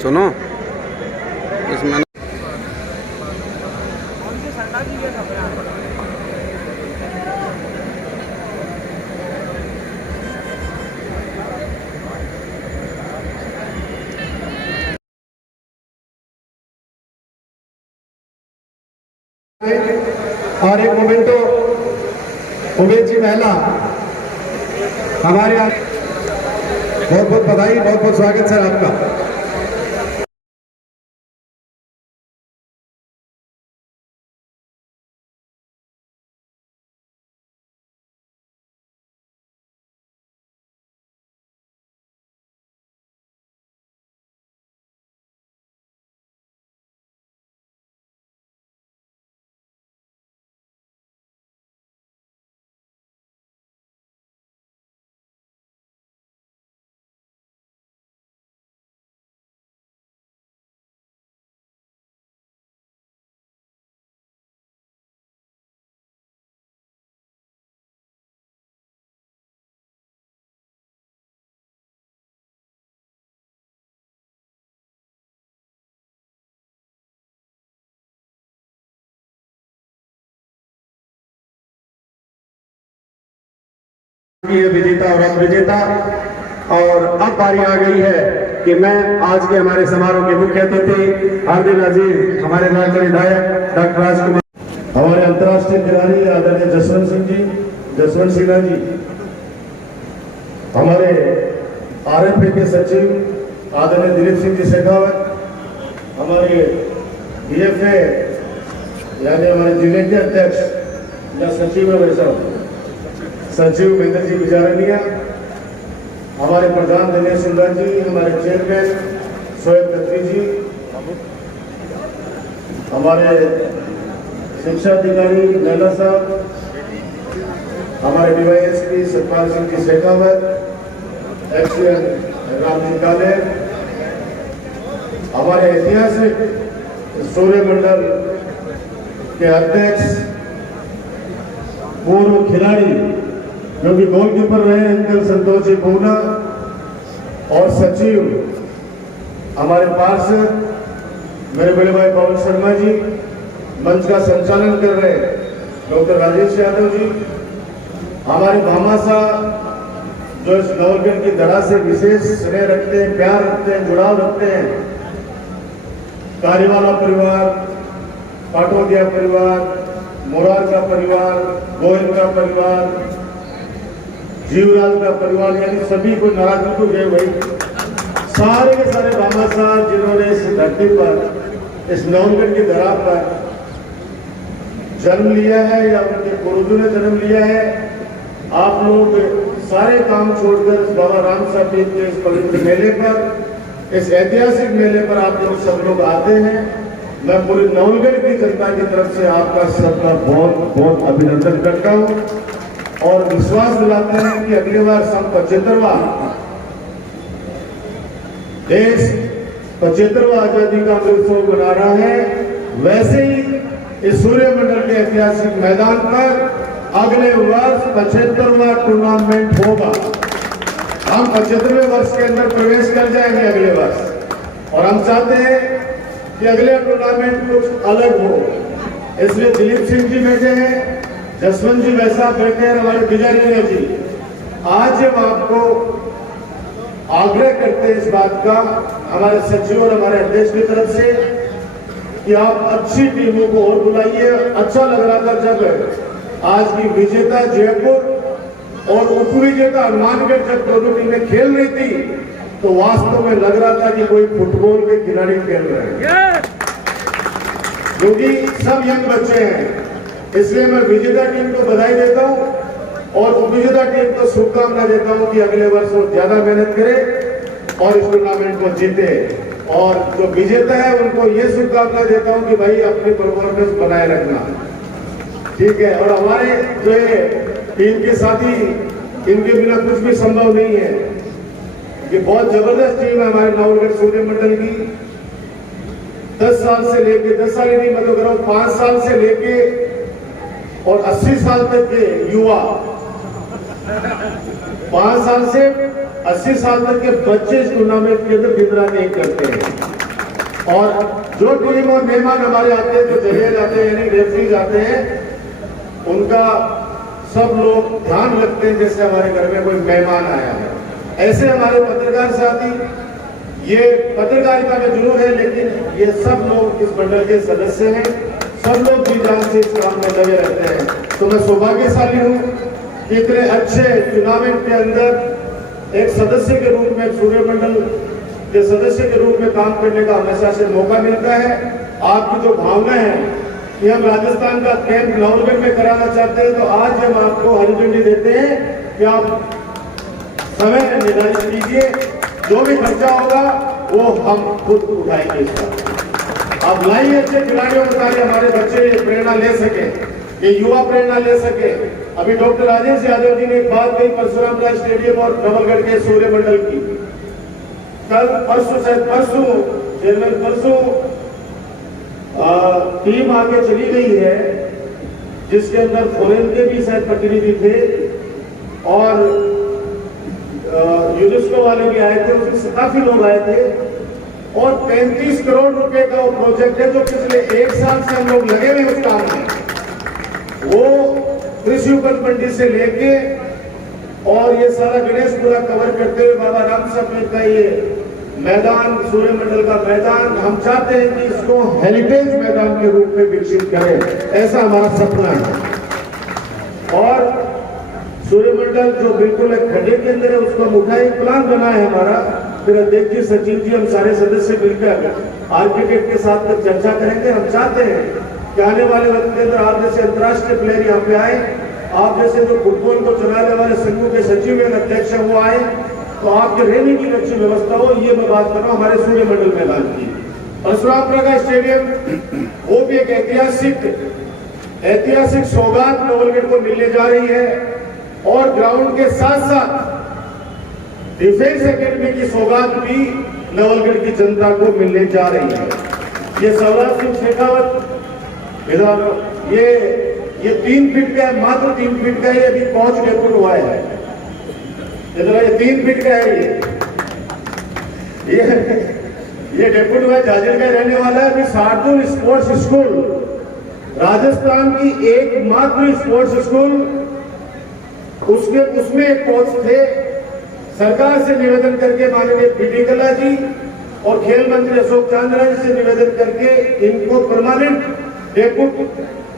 सुनो इसमें और एक मोमेंटो उमेश जी महिला हमारे यहाँ बहुत बहुत बधाई, बहुत बहुत स्वागत सर आपका। विजेता और विजेता और अब बारी आ गई है कि मैं आज के हमारे समारोह के मुख्य अतिथि हार्दिक अजीज हमारे राज्य विधायक डॉक्टर राजकुमार, हमारे अंतर्राष्ट्रीय खिलाड़ी आदरणीय जसवंत सिन्हा जी, हमारे RFA के सचिव आदरणीय दिलीप सिंह जी शेखावत, हमारे BFA यानी हमारे जिले के अध्यक्ष या सचिव है वैसा सचिव महेंद्र जी बिजारनिया, हमारे प्रधान दिनेश सुंदर जी, हमारे चेयरमैन शोएब खत्री जी, हमारे शिक्षा अधिकारी नैना साहब, हमारे DYSP सतपाल सिंह जी शेखावत, एक्सीएन रामजी काले, हमारे ऐतिहासिक सूर्य मंडल के अध्यक्ष पूर्व खिलाड़ी जो कि गोलकीपर रहे अंकल संतोष जी पूना, और सचिव हमारे पार्षद मेरे बड़े भाई पवन शर्मा जी, मंच का संचालन कर रहे डॉक्टर राजेश यादव जी, हमारे भामाशाह जो इस नवलगढ़ की धरा से विशेष स्नेह रखते हैं, प्यार रखते हैं, जुड़ाव रखते हैं, कारीवाला परिवार, पाटोदिया परिवार, मुरार का परिवार, गोयल का परिवार, जीवराज का परिवार, यानी सभी को नाराज को गए भाई सारे के सारे भामाशाह जिन्होंने इस धरती पर इस नवलगढ़ की धरा पर जन्म लिया है या उनके पूर्वजों ने जन्म लिया है, आप लोग सारे काम छोड़कर बाबा राम साहब के इस पवित्र मेले पर, इस ऐतिहासिक मेले पर आप लोग सब लोग आते हैं। मैं पूरी नवलगढ़ की जनता की तरफ से आपका सबका बहुत बहुत अभिनंदन करता हूँ और विश्वास दिलाते हैं कि अगली बार सन 75वां देश 75वां आजादी का अमृत मना रहा है, वैसे ही इस सूर्य मंडल के ऐतिहासिक मैदान पर अगले वर्ष 75वां टूर्नामेंट होगा। हम 75वें वर्ष के अंदर प्रवेश कर जाएंगे अगले वर्ष, और हम चाहते हैं कि अगले टूर्नामेंट कुछ अलग हो, इसलिए दिलीप सिंह जी बैठे हैं, जसवंत जी वैसा बैठे हैं, हमारे बिजारिया जी, आज हम आपको आग्रह करते हैं इस बात का हमारे सचिव और हमारे अध्यक्ष की तरफ से कि आप अच्छी टीमों को और बुलाइए। अच्छा लग रहा था जब आज की विजेता जयपुर और उपविजेता हनुमानगढ़ जब दोनों टीमें खेल रही थी तो वास्तव में लग रहा था कि कोई फुटबॉल के खिलाड़ी खेल रहे हैं, क्योंकि सब यंग बच्चे हैं। इसलिए मैं विजेता टीम को बधाई देता हूं और उपविजेता टीम को शुभकामना देता हूं कि अगले वर्ष वो ज्यादा मेहनत करे और इस टूर्नामेंट को जीते, और जो विजेता है उनको ये शुभकामना देता हूं कि भाई अपनी परफॉर्मेंस बनाए रखना, ठीक है। और हमारे जो टीम के साथी, इनके बिना कुछ भी संभव नहीं है। ये बहुत जबरदस्त टीम है हमारे नवलगढ़ सूर्य मंडल की। 10 साल से लेके 10 साल ही नहीं मतलब करो 5 साल से लेके और 80 साल तक के युवा 5 साल से 80 साल तक के बच्चे इस टूर्नामेंट के अंदर दिन रात एक करते हैं। और जो टीम और मेहमान हमारे आते हैं, जो जरिए जाते हैं यानी रेफरी जाते हैं, उनका सब लोग ध्यान रखते हैं जैसे हमारे घर में कोई मेहमान आया है। ऐसे हमारे पत्रकार साथी, ये पत्रकारिता में जुनून है, लेकिन ये सब लोग इस मंडल के सदस्य हैं, सब लोग जी जान से इस काम में लगे रहते हैं। तो मैं सौभाग्यशाली हूँ कि इतने अच्छे टूर्नामेंट के अंदर एक सदस्य के रूप में, सूर्य मंडल के सदस्य के रूप में काम करने का हमेशा से मौका मिलता है। आपकी जो भावना है कि हम राजस्थान का कैंप नवलगढ़ में कराना चाहते हैं, तो आज हम आपको हरी झंडी देते हैं कि आप समय निर्धारित कीजिए, जो भी खर्चा होगा वो हम खुद उठाएंगे। इसका आप लाइए अच्छे खिलाड़ियों को, ताकि हमारे बच्चे प्रेरणा ले सके, ये युवा प्रेरणा ले सके। अभी डॉक्टर राजेश यादव जी ने एक बात कही परशुराम राज स्टेडियम और नवलगढ़ के सूर्य मंडल की। कल परसों चेयरमैन परसों टीम आगे चली गई है, जिसके अंदर फॉरेन के भी शायद प्रतिनिधि थे और यूनेस्को वाले भी आए थे, उसमें से काफी लोग आए थे। और 35 करोड़ रुपए का वो प्रोजेक्ट है जो पिछले 1 साल से हम लोग लगे हुए उस काम में। वो कृषि उपज मंडी से लेके और ये सारा गणेशपुरा कवर करते हुए बाबा राम सपने का ये मैदान, सूर्य मंडल का मैदान, हम चाहते हैं कि इसको हेरिटेज मैदान के रूप में विकसित करें, ऐसा हमारा सपना है। और सूर्य मंडल जो बिल्कुल एक खड्डे के अंदर है, उसको हम उठाए, प्लान बना है हमारा। फिर अध्यक्ष जी, सचिव जी, हम सारे सदस्य मिलकर आर्किटेक्ट के साथ में चर्चा करेंगे। हम चाहते हैं कि आने वाले वक्त के अंदर आप जैसे अंतर्राष्ट्रीय प्लेयर यहाँ पे आए, आप जैसे जो फुटबॉल को चलाने वाले संघों के सचिव एवं अध्यक्ष है वो आए, तो आपके रहने की अच्छी व्यवस्था हो। ये मैं बात कर रहा हूँ हमारे सूर्य मंडल मैदान की। परशुराम का स्टेडियम वो भी एक ऐतिहासिक सौगात नवलगढ़ को मिलने जा रही है, और ग्राउंड के साथ साथ डिफेंस एकेडमी की सौगात भी नवलगढ़ की जनता को मिलने जा रही है। ये शिवराज सिंह शेखावत ये 3 फीट का है, मात्र 3 फीट का, ये अभी पहुंच डेपुट हुआ है। ये 3 फीट का है। ये डेपुट हुआ है, झाझड़ का रहने वाला है। अभी शार्दुल स्पोर्ट्स स्कूल, राजस्थान की एकमात्र स्पोर्ट्स स्कूल, उसमें एक कोच थे। सरकार से निवेदन करके माननीय पीडी कला जी और खेल मंत्री अशोक चांद्रा जी से निवेदन करके इनको परमानेंट डेपुट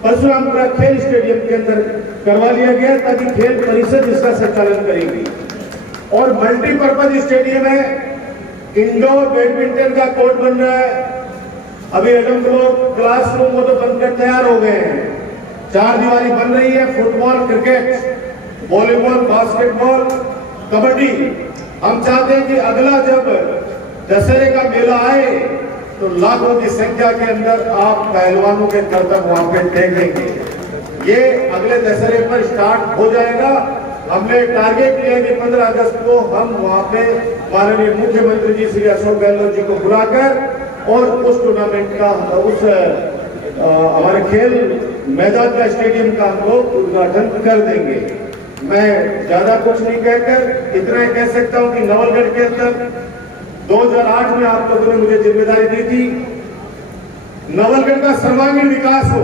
परशुरामपुरा खेल स्टेडियम के अंदर करवा लिया गया, ताकि खेल परिषद इसका संचालन करेगी। और मल्टीपर्पज स्टेडियम है, इंडोर बैडमिंटन का कोर्ट बन रहा है। अभी एडम क्लासरूम वो तो बनकर तैयार हो गए हैं, 4 दीवारी बन रही है। Football, cricket, volleyball, basketball, kabaddi. हम चाहते हैं कि अगला जब दशहरे का मेला आए तो लाखों की संख्या के अंदर आप पहलवानों के करतब वहां पे देखेंगे। ये अगले दशहरे पर स्टार्ट हो जाएगा। हमने टारगेट किया कि 15 अगस्त को हम वहां पे माननीय मुख्यमंत्री जी श्री अशोक गहलोत जी को बुलाकर और उस टूर्नामेंट का, उस हमारे खेल मैदान का, स्टेडियम का हम लोग उद्घाटन कर देंगे। मैं ज्यादा कुछ नहीं कहकर इतना ही कह सकता हूं कि नवलगढ़ के अंदर 2008 में आप लोगों ने मुझे जिम्मेदारी दी थी, नवलगढ़ का सर्वांगीण विकास हो,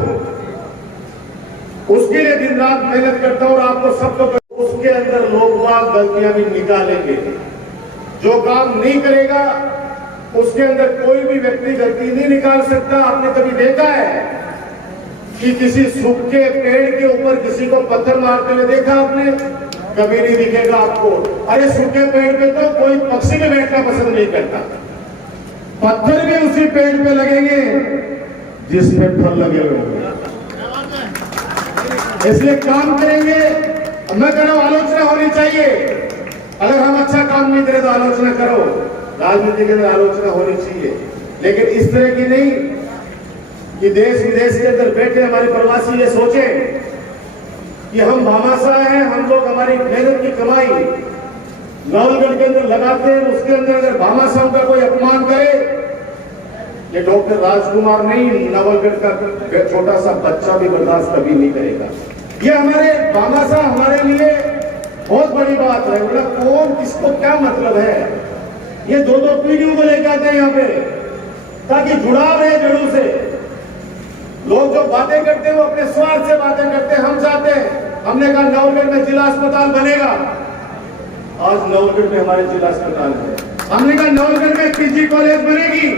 उसके लिए दिन रात मेहनत करता हूं। और आपको सबको उसके अंदर लोग बाग गलतियां भी निकालेंगे। जो काम नहीं करेगा उसके अंदर कोई भी व्यक्ति गलती नहीं निकाल सकता। आपने कभी देखा है कि किसी सूखे पेड़ के ऊपर किसी को पत्थर मारते हुए देखा आपने? कभी नहीं दिखेगा आपको। अरे सूखे पेड़ पे तो कोई पक्षी भी बैठना पसंद नहीं करता। पत्थर भी उसी पेड़ पे लगेंगे जिस पे फल लगे हुए होंगे। इसलिए काम करेंगे। मैं कह रहा हूं आलोचना होनी चाहिए। अगर हम अच्छा काम नहीं करें तो आलोचना करो, राजनीति के अंदर आलोचना होनी चाहिए, लेकिन इस तरह की नहीं कि देश विदेश के अंदर बैठे हमारे प्रवासी ये सोचे कि हम भामाशाह हैं, हम लोग हमारी मेहनत की कमाई नवलगढ़ के अंदर लगाते हैं, उसके अंदर अगर भामाशाह का कोई अपमान करे, ये डॉक्टर राजकुमार नहीं, नवलगढ़ का छोटा सा बच्चा भी बर्दाश्त कभी नहीं करेगा। ये हमारे भामाशाह हमारे लिए बहुत बड़ी बात है। मतलब कौन किसको क्या मतलब है, ये दो दो पीढ़ियों को लेके आते हैं यहाँ पे ताकि जुड़ाव रहे जड़ों से। लोग जो बातें करते हैं वो अपने स्वार्थ से बातें करते हैं। हम चाहते हैं, हमने कहा नवलगढ़ में जिला अस्पताल बनेगा, आज नवलगढ़ में हमारे जिला अस्पताल है। हमने कहा नवलगढ़ में पीजी कॉलेज बनेगी,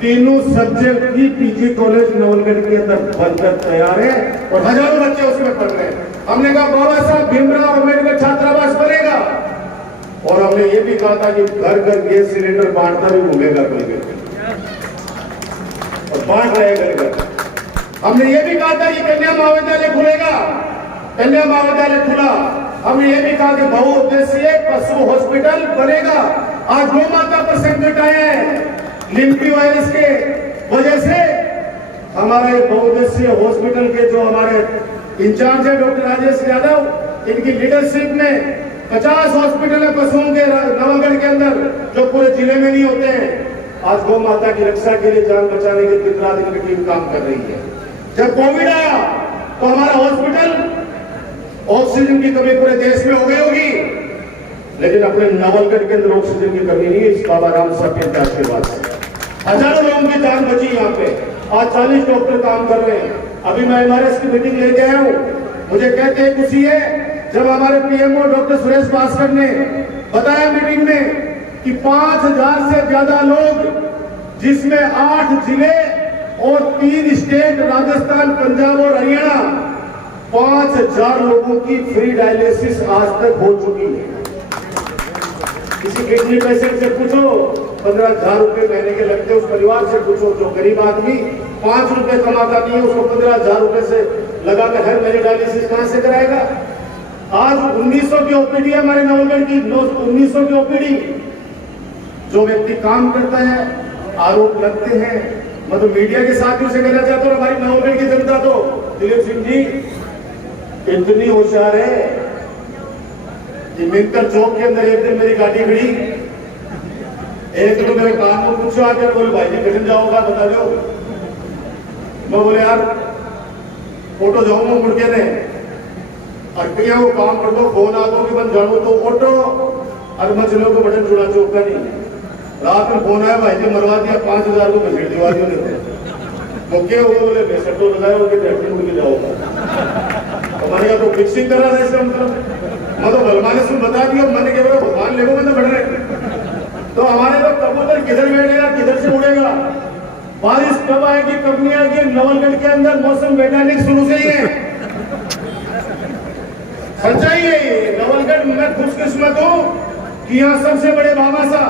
तीनों सब्जेक्ट की पीजी कॉलेज नवलगढ़ के अंदर बनकर तैयार है और हजारों बच्चे उसमें पढ़ रहे हैं। हमने कहा बाबा साहब भीमराव अम्बेडकर छात्रावास बनेगा और हमने ये भी कहा था कि घर घर गैस सिलेंडर बांटता भी घूमेगा कोई और बांट रहे घर घर। हमने ये भी कहा था कि कन्या महाविद्यालय खुलेगा, कन्या महाविद्यालय खुला। हमने ये भी कहा कि बहुउद्देशीय पशु हॉस्पिटल बनेगा। आज गौ माता पर संकट आया है लिम्फी वायरस के वजह से। हमारे बहुउद्देशीय हॉस्पिटल के जो हमारे इंचार्ज है डॉक्टर राजेश यादव, इनकी लीडरशिप में 50 हॉस्पिटल है पशुओं के नवलगढ़ के अंदर जो पूरे जिले में नहीं होते हैं। आज गौ माता की रक्षा के लिए, जान बचाने के दिन रात इनकी टीम काम कर रही है। जब कोविड आया तो हमारा हॉस्पिटल, ऑक्सीजन की कमी पूरे देश में हो गई होगी, लेकिन अपने नवलगढ़ के अंदर ऑक्सीजन की कमी नहीं है इस बाबा राम साहब के आशीर्वाद से। हजारों लोगों की जान बची यहाँ पे। आज 40 डॉक्टर काम कर रहे हैं। अभी मैं एमआरएस की मीटिंग लेके आया हूँ, मुझे कहते हैं खुशी है जब हमारे पीएमओ डॉक्टर सुरेश भास्कर ने बताया मीटिंग में कि 5000 से ज्यादा लोग, जिसमें 8 जिले और 3 स्टेट राजस्थान, पंजाब और हरियाणा, 5000 लोगों की फ्री डायलिसिस आज तक हो चुकी है। किसी किडनी पेशेंट से पूछो 15,000 रुपए महीने के लगते, उस परिवार से पूछो जो गरीब आदमी 5 रुपए कमाता नहीं है, उसको 15,000 रुपए से लगाकर हर महीने डायलिसिस कहां से कराएगा। आज 1900 की ओपीडी हमारे नवलगढ़ की, 1900 की ओपीडी। जो व्यक्ति काम करता है, आरोप लगते हैं, मैं तो मीडिया के साथियों से कहना चाहता हूँ, हमारी नवलगढ़ की जनता तो दिलीप सिंह जी इतनी होशियार है कि मिंकर चौक के अंदर एक दिन मेरी गाड़ी खड़ी, एक तो मेरे कान में पूछो आकर, बोले भाई जी कठिन जाओगा बता दो। मैं बोले यार ऑटो जाऊंगा मुड़ के ने और कहीं वो काम कर दो, फोन आ दो कि बन जानो तो ऑटो और मछलियों को बटन चुना चौका नहीं। रात में फोन आया भाई जी मरवा दिया, 5000 को घसीट दिवा दिया। मुख्य वो बोले बेसटो लगाए हो कि मुड़ के जाओगा। हमारे यहाँ तो फिक्सिंग करा था इसका मतलब। मैं तो बलमाने से बता दिया, मैंने के बोला भगवान लेगो मैं तो बढ़ रहे। तो हमारे तो कबूतर किधर बैठेगा किधर से उड़ेगा, बारिश कब आएगी कब नहीं आएगी। नवलगढ़ के अंदर मौसम वैज्ञानिक शुरू से ही है, सच्चाई है ये। नवलगढ़ में खुशकिस्मत हूं कि यहाँ सबसे बड़े भामाशाह,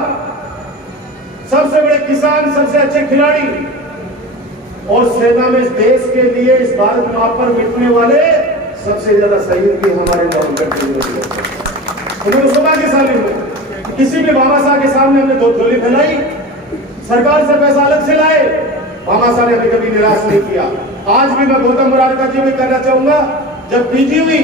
सबसे बड़े किसान, सबसे अच्छे खिलाड़ी और सेना में इस देश के लिए, इस भारत माँ पर मिटने वाले सबसे ज्यादा सहयोगी हमारे नवलगढ़ के लोग। उन्होंने सौभाग्यशाली हुए, किसी भी भामाशाह के सामने हमने दो झोली फैलाई, सरकार से पैसा अलग से लाए, भामाशाह ने कभी निराश नहीं किया। आज भी मैं गौतम मुरारका जी भी कहना चाहूंगा, जब पीजी हुई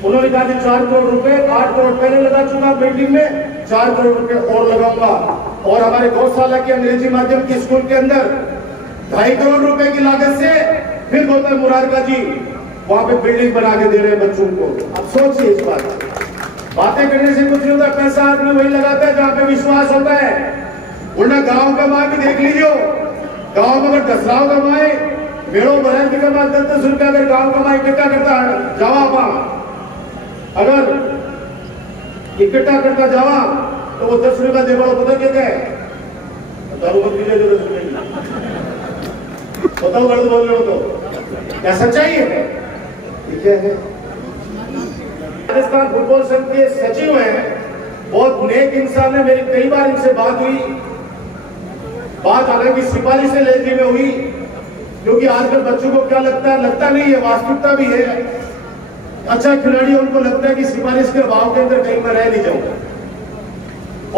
उन्होंने कहा कि 4 करोड़ रुपए, 8 करोड़ पहले लगा चुका बिल्डिंग में, 4 करोड़ रुपए और लगाऊंगा। और हमारे गौशाला की अंग्रेजी माध्यम की स्कूल के अंदर 2.5 करोड़ रुपए की लागत से फिर गौतम मुरारका जी वहां पे बिल्डिंग बना के दे रहे हैं बच्चों को। अब सोचिए इस बातें करने से कुछ नहीं होता, पैसा आदमी वही लगाता है जहां पे विश्वास होता है। वरना गांव का माँ भी देख लीजिए, गांव में अगर 10 लाख कमाए, मेड़ो बहन की कमा 10-10 रुपया अगर गांव कमाए इकट्ठा करता है जावा, अगर इकट्ठा करता जावा तो वो 10 रुपया दे बड़ा पता क्या है, दारू मत पीजिए 10 रुपये की, बताओ गलत बोल रहे हो तो क्या सच्चाई है? क्या है? राजस्थान फुटबॉल संघ के सचिव हैं, बहुत नेक इंसान है, मेरी कई बार इनसे बात हुई। बात हालांकि सिपाही से लेने में हुई, क्योंकि आजकल बच्चों को क्या लगता है, लगता नहीं है, वास्तविकता भी है। अच्छा खिलाड़ी उनको लगता है कि सिपारिश के भाव के अंदर कहीं मैं रह नहीं जाऊंगा।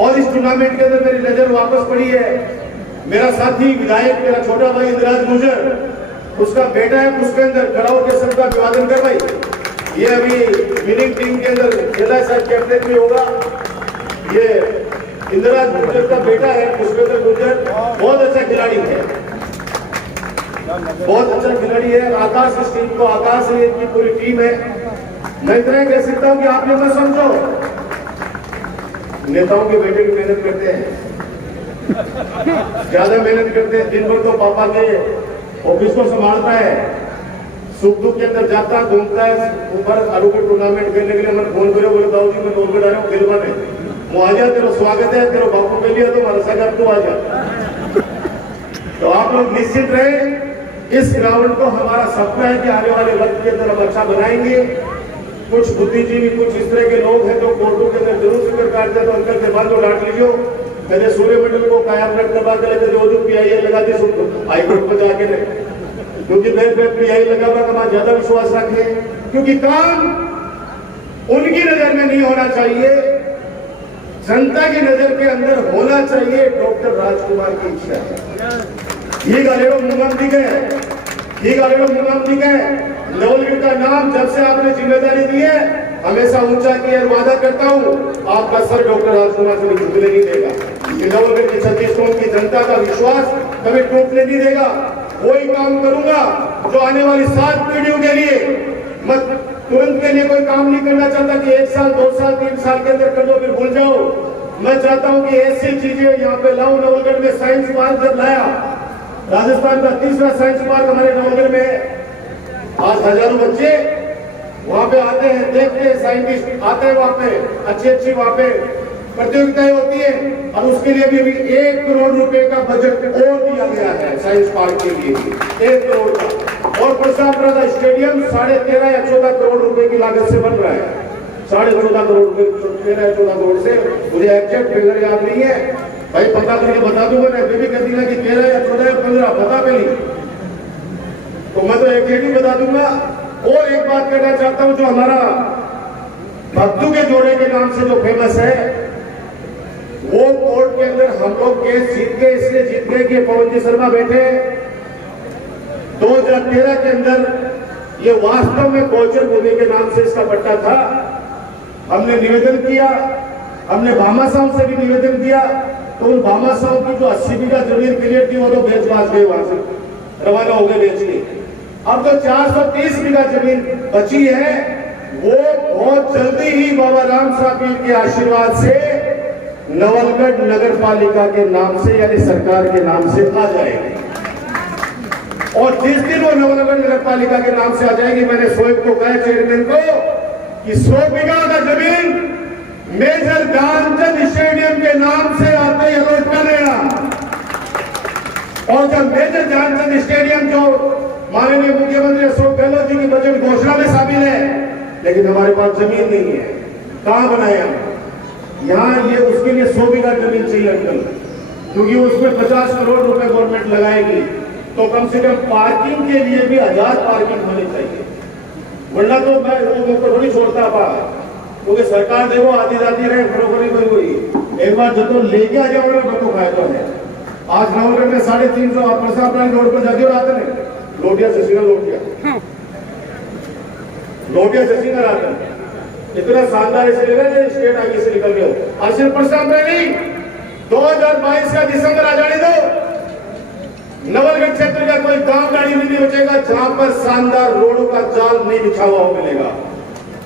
और इस टूर्नामेंट के अंदर मेरी नजर वापस पड़ी है, मेरा साथी विधायक, मेरा छोटा भाई इंदिराज गुर्जर, उसका बेटा है पुष्पेंद्र, कराओ के सबका अभिवादन कर भाई। ये अभी विनिंग टीम के अंदर खेला है, शायद कैप्टन भी होगा। ये इंदिराज गुर्जर का बेटा है पुष्पेंद्र गुर्जर, बहुत अच्छा खिलाड़ी है, बहुत अच्छा खिलाड़ी है। आकाश इस टीम को, आकाश है इनकी पूरी टीम है। मैं इतना ही कह सकता हूं कि आप लोग मत समझो, नेताओं के बेटे भी मेहनत करते हैं, ज्यादा मेहनत करते हैं। दिन भर तो पापा के ऑफिस को संभालता है, सुख दुख के अंदर जाता घूमता है। ऊपर आलू के टूर्नामेंट खेलने के लिए मैंने फोन करो, बोले दाऊ जी मैं नोट में डाल रहा हूँ, खेल बने वो आ जा, तेरा स्वागत है, तेरा बापू के लिए तो हमारा सगा तू आ जा। तो आप लोग निश्चित रहे, इस ग्राउंड को हमारा सपना है कि आने वाले वक्त के अंदर हम अच्छा बनाएंगे। कुछ बुद्धिजीवी, कुछ इस तरह के लोग हैं जो कोर्टों के अंदर जरूर जिक्र करते हैं, तो अंकल के बाद डांट लीजिए, कहते सूर्यमंडल को कायम रखने बाद जो PIL लगा दी हाईकोर्ट में जाके नहीं, क्योंकि PIL लगा हुआ हमारा ज्यादा विश्वास रखे, क्योंकि काम उनकी नजर में नहीं होना चाहिए, जनता की नजर के अंदर होना चाहिए। डॉक्टर राजकुमार की इच्छा है, ये गालेरो मुंगम दिखे, ये गालेरो मुंगम दिखे। नवलगढ़ का नाम जब से आपने जिम्मेदारी दी है, हमेशा ऊंचा किया, वादा करता हूं आपका सर डॉक्टर राजकुमार से झुकने नहीं देगा। नवलगढ़ की 36 कौम की जनता का विश्वास कभी टूटने नहीं देगा। वही काम करूंगा जो आने वाली 7 पीढ़ियों के लिए, मैं तुरंत के लिए कोई काम नहीं करना चाहता कि 1 साल 2 साल 3 साल के अंदर कर दो फिर भूल जाओ। मैं चाहता हूं कि ऐसी चीजें यहाँ पे लाऊं। नवलगढ़ में साइंस पार्क जब लाया, राजस्थान का 3रा साइंस पार्क हमारे नवलगढ़ में, आज हजारों बच्चे वहां पे आते हैं, देखते हैं, साइंटिस्ट आते हैं, वहां पे अच्छी वहां पे प्रतियोगिताएं होती है, और उसके लिए भी 1 करोड़ रुपए का बजट और दिया गया है साइंस पार्क के लिए, 1 करोड़ का। और प्रसाद स्टेडियम 13.5 या 14 करोड़ रुपए की लागत से बन रहा है, 14.5 करोड़ रुपए, 13 या 14 करोड़ से, मुझे एग्जैक्ट फिगर याद नहीं है भाई, पता करके बता दूंगा ना, बेबी कहती ना कि 13 या 14 या 15 पता पहली, तो मैं तो एग्जैक्ट ही बता दूंगा। और एक बात कहना चाहता हूं, जो हमारा भक्तों के जोड़े के नाम से जो फेमस है, वो कोर्ट के अंदर हम लोग केस जीत गए, इसलिए जीत गए कि पवन जी शर्मा बैठे 2013 के अंदर, ये वास्तव में गोचर भूमि के नाम से इसका पट्टा था। हमने निवेदन किया, हमने भामा साहब से भी निवेदन किया, तो उन भामा साहब की जो 80 बीघा जमीन क्लियर थी वो तो बेच बाच गए, वहां से रवाना हो गए बेच के। अब जो 430 बीघा जमीन बची है, वो बहुत जल्दी ही बाबा राम साहब के आशीर्वाद से नवलगढ़ नगर पालिका के नाम से, यानी सरकार के नाम से आ जाएगी। और जिस दिन वो नवलगढ़ नगर पालिका के नाम से आ जाएगी, मैंने शोएब को कहा, चेयरमैन को, कि 100 बीघा का जमीन मेजर ध्यानचंद स्टेडियम के नाम से आते ही अलॉट कर देना। और जब मेजर ध्यानचंद स्टेडियम, जो माननीय मुख्यमंत्री अशोक गहलोत जी की बजट घोषणा में शामिल है, लेकिन हमारे पास जमीन नहीं है, कहां बनाए हम? यहाँ ये उसके लिए 100 बीघा जमीन चाहिए अंकल, क्योंकि उसमें 50 करोड़ रुपए गवर्नमेंट लगाएगी, तो कम से कम पार्किंग के लिए भी 1000 पार्किंग होनी चाहिए, वरना तो मैं लोगों को थोड़ी छोड़ता पा, क्योंकि सरकार देखो आती जाती रहे, बरोबरी बनी हुई, एक बार जो लेके आ जाओ ना तो फायदा है। आज नवलगढ़ में 350 प्रसाद रोड पर जाती और आते नहीं, लोटिया शशिकाल लोटिया शशिकाल आते हैं, इतना शानदार इसलिए ना स्टेट आगे से निकल गए। और सिर्फ प्रसाद में नहीं, 2022 का दिसंबर आ जाने दो, नवलगढ़ क्षेत्र का कोई गांव गाड़ी नहीं बचेगा जहां पर शानदार रोडों का जाल नहीं बिछा हुआ मिलेगा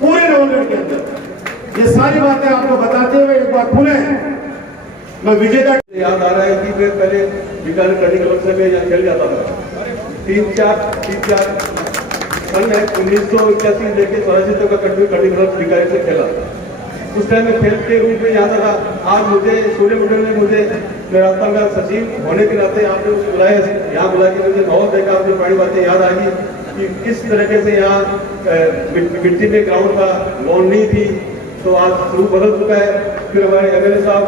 पूरे नवलगढ़ के अंदर। ये सारी बातें आपको बताते हुए एक बार पुनः मैं विजेता याद आ रहा है कि मैं पहले बीकानेर कड़ी क्लब से मैं यहाँ खेल जाता था, 3-4 सन 1981 लेके 84 तक का कड़ी क्लब बीकानेर से खेला। उस टाइम में खेल के रूप में यहाँ था। आज मुझे सूर्यमंडल ने मुझे रास्ता का सचिव होने के नाते आपने मुझे बुलाया, यहाँ बुला के मुझे माहौल देखा, मुझे बड़ी बातें याद आ गई कि किस तरीके से यहाँ मिट्टी में ग्राउंड का लॉन नहीं थी, तो आज शुरू बदल चुका है। फिर हमारे MLA साहब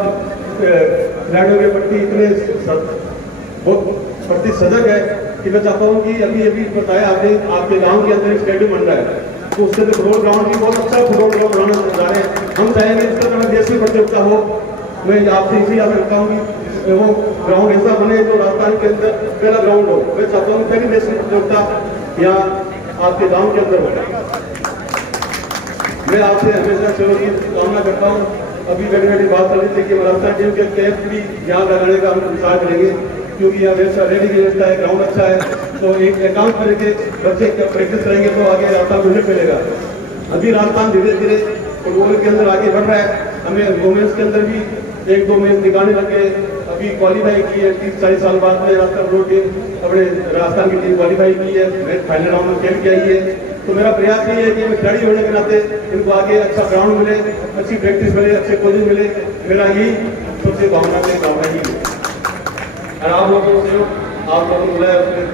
खिलाड़ियों के प्रति इतने बहुत प्रति सजग है कि मैं चाहता हूँ कि अभी बताया आपने, आपके गांव के अंदर एक स्टेडियम बन रहा है, तो उससे तो फुटबॉल ग्राउंड भी बहुत अच्छा फुटबॉल ग्राउंड बनाना चाह रहे हैं। हम चाहेंगे इस तरह देश में प्रतियोगिता हो। मैं आपसे इसी याद रखता हूँ कि वो ग्राउंड ऐसा बने जो राजस्थान के अंदर पहला ग्राउंड हो। मैं चाहता हूँ पहली देश में प्रतियोगिता यहाँ आपके गाँव के अंदर बने। मैं आपसे हमेशा चलो की कामना करता हूँ। अभी बैठने बात कर रही थी कि राजस्थान टीम के कैंप भी यहाँ लगाने का हम विचार करेंगे, क्योंकि यहाँ रेडी की व्यवस्था है, ग्राउंड अच्छा है, तो एक अकाउंट करके बच्चे प्रैक्टिस करेंगे तो आगे रास्ता मुझे मिलेगा। अभी राजस्थान धीरे धीरे फुटबॉल के अंदर आगे बढ़ रहा है। हमें वुमेन्स के अंदर भी 1-2 मैच दिखाने लगे। अभी क्वालिफाई की है 30-40 साल बाद में राजस्थान टीम अपने राजस्थान की टीम क्वालिफाई की है, मैच फाइनल राउंड में खेल के आई है। तो मेरा प्रयास ये है कि मैं खिलाड़ी होने के नाते इनको आगे अच्छा ग्राउंड मिले, अच्छी प्रैक्टिस मिले, अच्छे कोचिंग मिले। मेरा यही सबसे भावना ही है। और आप लोगों से आप लोगों को बुलाया उसमें